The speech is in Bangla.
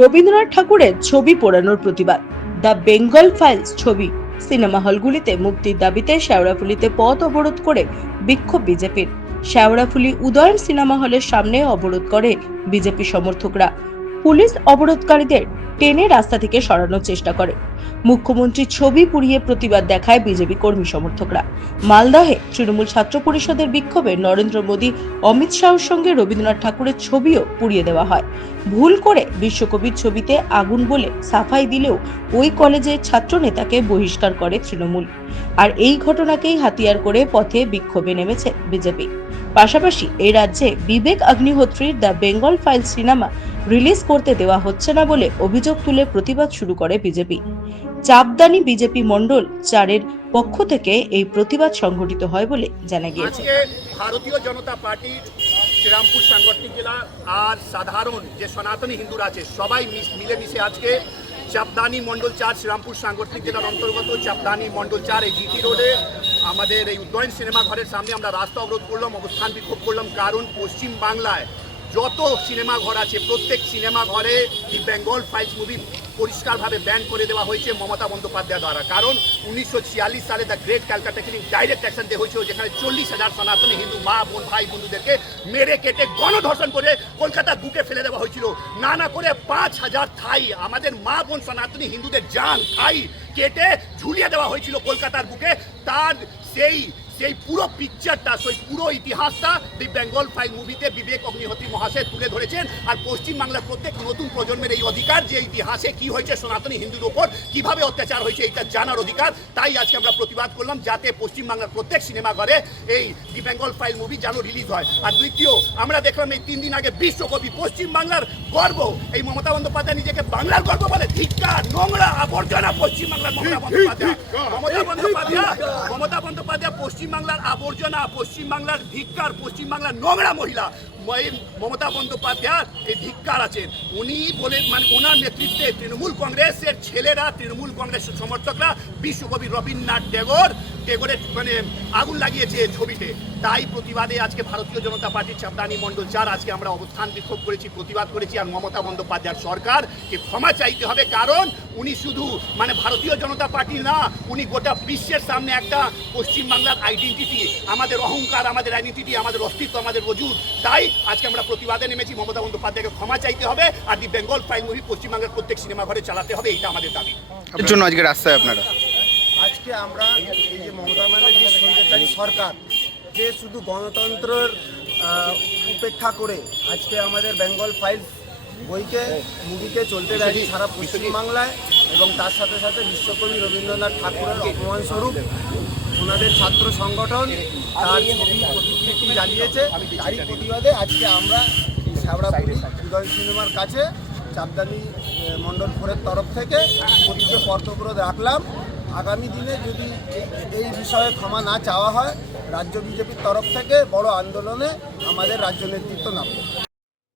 রবীন্দ্রনাথ ঠাকুরের ছবি পোড়ানোর প্রতিবাদ। দ্য বেঙ্গল ফাইলস ছবি সিনেমা হলগুলিতে মুক্তির দাবিতে শেওড়াফুলিতে পথ অবরোধ করে বিক্ষোভ বিজেপির। শেওড়াফুলি উদয়ন সিনেমা হলের সামনে অবরোধ করে বিজেপি সমর্থকরা। পুলিশ অবরোধকারীদের টেনে রাস্তা থেকে সরানোর চেষ্টা করে। মুখ্যমন্ত্রীর ছবি পুড়িয়ে প্রতিবাদ দেখায় বিজেপি কর্মী সমর্থকরা। মালদহে তৃণমূল ছাত্র পরিষদের বিক্ষোভে নরেন্দ্র মোদী, অমিত শাহর সঙ্গে রবীন্দ্রনাথ ঠাকুরের ছবিও পুড়িয়ে দেওয়া হয়। ভুল করে বিশ্বকবির ছবিতে আগুন বলে সাফাই দিলেও ওই কলেজের ছাত্র নেতাকে বহিষ্কার করে তৃণমূল। আর এই ঘটনাকেই হাতিয়ার করে পথে বিক্ষোভে নেমেছে বিজেপি। পাশাপাশি এই রাজ্যে বিবেক অগ্নিহোত্রীর the Bengal file cinema release করতে দেওয়া হচ্ছে না বলে অভিযোগ তুলে প্রতিবাদ শুরু করে বিজেপি। চাপদানি বিজেপি মণ্ডল 4-এর পক্ষ থেকে এই প্রতিবাদ সংঘটিত হয় বলে জানা গিয়েছে। ভারতীয় জনতা পার্টির শ্রীরামপুর সাংগঠনিক জেলা আর সাধারণ যে সনাতনী হিন্দুরা আছে সবাই মিলেমিশে আজকে চাপদানি মণ্ডল 4 শ্রীরামপুর সাংগঠনিক জেলার অন্তর্গত চাপদানি মণ্ডল 4 এই জিটি রোডে আমাদের এই উদয়ন সিনেমা ঘরের সামনে আমরা রাস্তা অবরোধ করলাম, অবস্থান বিক্ষোভ করলাম। কারণ পশ্চিম বাংলায় যত সিনেমা ঘর আছে প্রত্যেক সিনেমা ঘরে দি বেঙ্গল ফাইলস মুভি পরিষ্কারভাবে ব্যান করে দেওয়া হয়েছে মমতা বন্দ্যোপাধ্যায় দ্বারা। কারণ 1946 সালে the great Calcutta killing direct action দেওয়া হয়েছিল, যেখানে 40,000 সনাতনী হিন্দু মা বোন ভাই বন্ধুদেরকে মেরে কেটে গণধর্ষণ করে কলকাতার বুকে ফেলে দেওয়া হয়েছিল। না করে 5,000 থাই আমাদের মা বোন সনাতনী হিন্দুদের জান থাই কেটে ঝুলিয়ে দেওয়া হয়েছিল কলকাতার বুকে। তার সেই পুরো পিকচারটা, সেই পুরো ইতিহাসটা দি বেঙ্গল ফাইল মুভিতে বিবেক অগ্নিহোত্রী মহাশয় তুলে ধরেছেন। আর পশ্চিমবাংলার প্রত্যেক নতুন প্রজন্মের এই অধিকার যে ইতিহাসে কি হয়েছে সনাতনী হিন্দুর ওপর কিভাবে অত্যাচার হয়েছে এটা জানার অধিকার। তাই আজকে আমরা প্রতিবাদ করলাম যাতে পশ্চিমবাংলার প্রত্যেক সিনেমা ঘরে এই দি বেঙ্গল ফাইল মুভি যেন রিলিজ হয়। আর দ্বিতীয়, আমরা দেখলাম এই 3 দিন আগে বিশ্বকবি পশ্চিমবাংলার গর্ব এই মমতা বন্দ্যোপাধ্যায় নিজেকে বাংলার গর্ব বলে। ধিক্কার, নোংরা, আবর্জনা পশ্চিমবাংলার মমতা বন্দ্যোপাধ্যায় পশ্চিমবাংলার আবর্জনা, পশ্চিমবাংলার ধিক্কার, পশ্চিমবাংলার নোংরা মহিলা মমতা বন্দ্যোপাধ্যায় এই ধিক্কার আছেন। উনি বলে ওনার নেতৃত্বে তৃণমূল কংগ্রেসের ছেলেরা, তৃণমূল কংগ্রেসের সমর্থকরা বিশ্বকবি রবীন্দ্রনাথ টেগোরের আগুন লাগিয়েছে ছবিতে। তাই প্রতিবাদে আজকে ভারতীয় জনতা পার্টির চাপদানি মণ্ডল 4 আজকে আমরা অবস্থান বিক্ষোভ করেছি, প্রতিবাদ করেছি। আর মমতা বন্দ্যোপাধ্যায়ের সরকারকে ক্ষমা চাইতে হবে। কারণ উনি শুধু ভারতীয় জনতা পার্টি না, উনি গোটা বিশ্বের সামনে একটা পশ্চিমবাংলার আইডেন্টিটি, আমাদের অহংকার, আমাদের আইডেন্টিটি, আমাদের অস্তিত্ব, আমাদের বজুদ। তাই আজকে আমরা প্রতিবাদে নেমেছি। মমতা বন্দ্যোপাধ্যায়কে ক্ষমা চাইতে হবে আর দি বেঙ্গল ফাইল মুভি পশ্চিমবাংলার প্রত্যেক সিনেমা ঘরে চালাতে হবে, এইটা আমাদের দাবি। এর জন্য আজকে রাস্তায় আপনারা আজকে আমরা এই যে মমতা ব্যানার্জির স্বৈরাচারী সরকার যে শুধু গণতন্ত্রের উপেক্ষা করে আজকে আমাদের বেঙ্গল ফাইলস মুভিকে চলতে দেয়নি সারা পশ্চিমবাংলায়, এবং তার সাথে সাথে বিশ্বকবি রবীন্দ্রনাথ ঠাকুরের অপমানস্বরূপ ওনাদের ছাত্র সংগঠন তার ছবি প্রতিকৃতি জ্বালিয়েছে। তারই প্রতিবাদে আজকে আমরা শেওড়াফুলি উদয়ন সিনেমার কাছে চাপদানি মণ্ডল 4-এর তরফ থেকে প্রতিকে পথ অবরোধ রাখলাম। আগামী দিনে যদি এই বিষয়ে ক্ষমা না চাওয়া হয়, রাজ্য বিজেপির তরফ থেকে বড় আন্দোলনে আমাদের রাজ্য নেতৃত্ব নামবে।